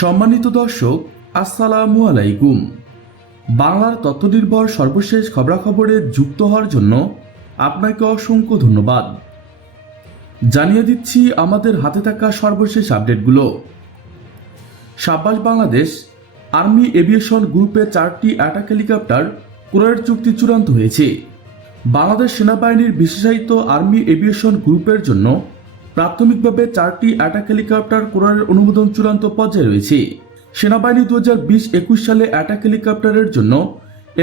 সম্মানিত দর্শক, আসসালামু আলাইকুম। বাংলার তথ্যনির্ভর সর্বশেষ খবরাখবরে যুক্ত হওয়ার জন্য আপনাকে অসংখ্য ধন্যবাদ। জানিয়ে দিচ্ছি আমাদের হাতে থাকা সর্বশেষ আপডেটগুলো। সাব্বাস বাংলাদেশ আর্মি এভিয়েশন গ্রুপে 4টি অ্যাটাক হেলিকপ্টার ক্রয়ের চুক্তি চূড়ান্ত হয়েছে। বাংলাদেশ সেনাবাহিনীর বিশেষায়িত আর্মি এভিয়েশন গ্রুপের জন্য প্রাথমিকভাবে 4টি অ্যাটাক হেলিকপ্টার ক্রয়ের অনুমোদন চূড়ান্ত পর্যায়ে রয়েছে। সেনাবাহিনী 2020-21 সালে অ্যাটাক হেলিকপ্টারের জন্য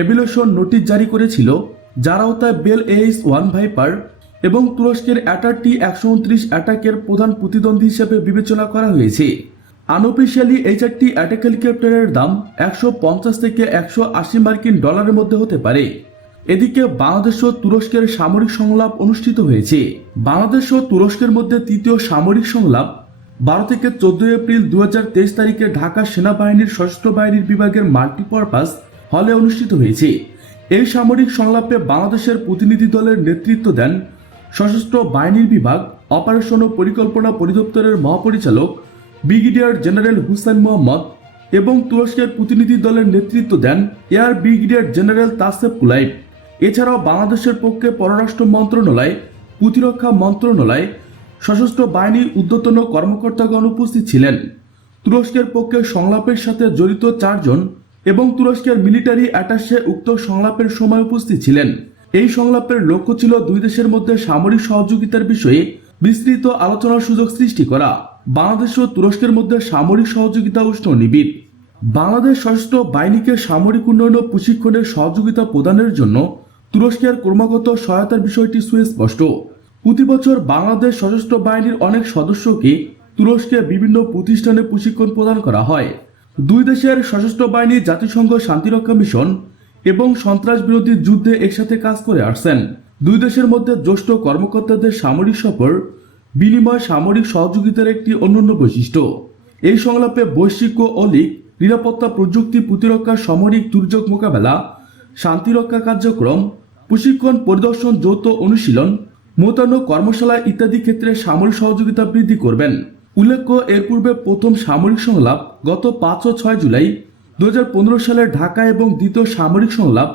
এভিয়েশন নোটিশ জারি করেছিল, যার আওতায় বেল AH-1 ভাইপার এবং তুরস্কের অ্যাটাকটি 129 অ্যাটাকের প্রধান প্রতিদ্বন্দ্বী হিসেবে বিবেচনা করা হয়েছে। আনঅফিসিয়ালি এই 4টি অ্যাটাক হেলিকপ্টারের দাম 150 থেকে 180 মার্কিন ডলারের মধ্যে হতে পারে। এদিকে বাংলাদেশ ও তুরস্কের সামরিক সংলাপ অনুষ্ঠিত হয়েছে। বাংলাদেশ ও তুরস্কের মধ্যে তৃতীয় সামরিক সংলাপ 12 থেকে 14 এপ্রিল 2023 তারিখে ঢাকা সেনাবাহিনীর সশস্ত্র বাহিনীর বিভাগের মাল্টিপারপাস হলে অনুষ্ঠিত হয়েছে। এই সামরিক সংলাপে বাংলাদেশের প্রতিনিধি দলের নেতৃত্ব দেন সশস্ত্র বাহিনীর বিভাগ অপারেশন ও পরিকল্পনা পরিদপ্তরের মহাপরিচালক ব্রিগেডিয়ার জেনারেল হুসাইন মোহাম্মদ এবং তুরস্কের প্রতিনিধি দলের নেতৃত্ব দেন এয়ার ব্রিগেডিয়ার জেনারেল তাসেফ কুলাইব। এছাড়াও বাংলাদেশের পক্ষে পররাষ্ট্র মন্ত্রণালয়, প্রতিরক্ষা মন্ত্রণালয়, সশস্ত্র বাহিনীর ঊর্ধ্বতন কর্মকর্তাগণ উপস্থিত ছিলেন। তুরস্কের পক্ষে সংলাপের সাথে জড়িত 4 জন এবং তুরস্কের মিলিটারি অ্যাটাশে উক্ত সংলাপের সময় উপস্থিত ছিলেন। এই সংলাপের লক্ষ্য ছিল দুই দেশের মধ্যে সামরিক সহযোগিতার বিষয়ে বিস্তৃত আলোচনার সুযোগ সৃষ্টি করা। বাংলাদেশ ও তুরস্কের মধ্যে সামরিক সহযোগিতা উষ্ণ নিবিড়। বাংলাদেশ সশস্ত্র বাহিনীকে সামরিক উন্নয়ন ও প্রশিক্ষণের সহযোগিতা প্রদানের জন্য তুরস্কের ক্রমাগত সহায়তার বিষয়টি সুস্পষ্ট। প্রতি বছর বাংলাদেশ সশস্ত্র বাহিনীর অনেক সদস্যকে তুরস্কের বিভিন্ন প্রতিষ্ঠানে প্রশিক্ষণ প্রদান করা হয়। দুই দেশের সশস্ত্র বাহিনী জাতিসংঘ শান্তিরক্ষা মিশন এবং সন্ত্রাস বিরোধী যুদ্ধে একসাথে কাজ করে আসছেন। দুই দেশের মধ্যে জ্যেষ্ঠ কর্মকর্তাদের সামরিক সফর বিনিময় সামরিক সহযোগিতার একটি অনন্য বৈশিষ্ট্য। এই সংলাপে বৈশ্বিক ও অলিক নিরাপত্তা প্রযুক্তি, প্রতিরক্ষা, সামরিক দুর্যোগ মোকাবেলা, শান্তিরক্ষা কার্যক্রম, প্রশিক্ষণ, পরিদর্শন, যৌথ অনুশীলন, মোতায়েন কর্মশালা ইত্যাদি ক্ষেত্রে সামরিক সহযোগিতা বৃদ্ধি করবেন। উল্লেখ্য, এর পূর্বে প্রথম সামরিক সংলাপ গত 5 ও 6 জুলাই 2015 সালে ঢাকা এবং দ্বিতীয় সামরিক সংলাপ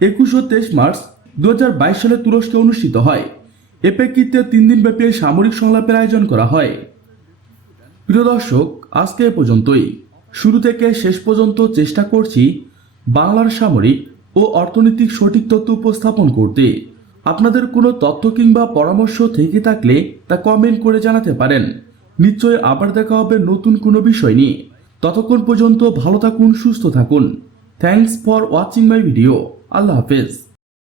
21 ও 23 মার্চ 2022 সালে তুরস্কে অনুষ্ঠিত হয়। এ প্রেক্ষিতে 3 দিনব্যাপী সামরিক সংলাপের আয়োজন করা হয়। প্রিয় দর্শক, আজকে এ পর্যন্তই। শুরু থেকে শেষ পর্যন্ত চেষ্টা করছি বাংলার সামরিক ও অর্থনৈতিক সঠিক তথ্য উপস্থাপন করতে। আপনাদের কোনো তথ্য কিংবা পরামর্শ থেকে থাকলে তা কমেন্ট করে জানাতে পারেন। নিশ্চয়ই আবার দেখা হবে নতুন কোনো বিষয় নিয়ে। ততক্ষণ পর্যন্ত ভালো থাকুন, সুস্থ থাকুন। Thanks for watching my video. আল্লাহ হাফেজ।